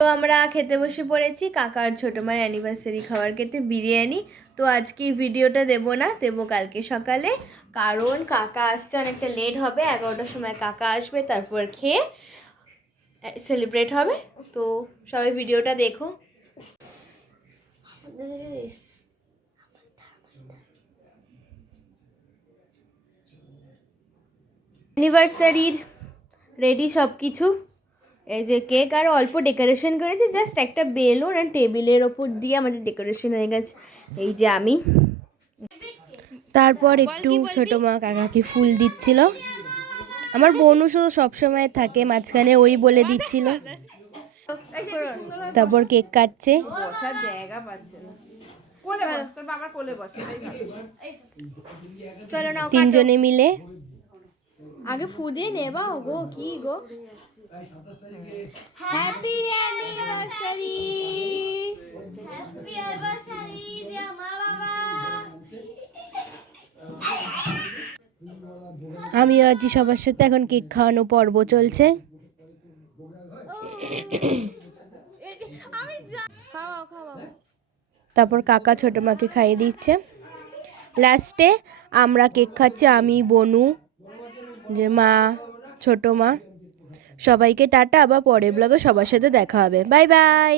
তো আমরা খেতে বসে পড়েছি কাকার ছোটো মায়ের অ্যানিভার্সারি খাবার খেতে বিরিয়ানি। তো আজকে ভিডিওটা দেবো না, দেবো কালকে সকালে, কারণ কাকা আসতে অনেকটা লেট হবে। 11টার সময় কাকা আসবে, তারপর খেয়ে সেলিব্রেট হবে। তো সবাই ভিডিওটা দেখো। অ্যানিভার্সারির রেডি সব কিছু, এই যে কেক আর অল্প ডেকোরেশন করেছি, জাস্ট একটা বেলুন আর টেবিলের ওপর দিয়ে আমাদের ডেকোরেশন হয়ে গেছে। এই যে আমি, তারপর একটু ছোটো মা কাকাকে ফুল দিচ্ছিল। আমার বোনও শুধু সবসময় থাকে মাঝখানে, ওই বলে দিচ্ছিল। তারপর কেক কাটছে। তিনজনে মিলে আগে ফু দিয়ে নেবা গো, কি গো। Happy anniversary, happy anniversary dear মা বাবা। আমিও আছি সবার সাথে, এখন কেক খাওয়ানো পর্ব চলছে। তারপর কাকা ছোটো মাকে খাইয়ে দিচ্ছে। লাস্টে আমরা কেক খাচ্ছি, আমি, বনু, যে মা, ছোটো মা। সবাইকে টাটা, আবার পরের ব্লগে সবার সাথে দেখা হবে। Bye bye.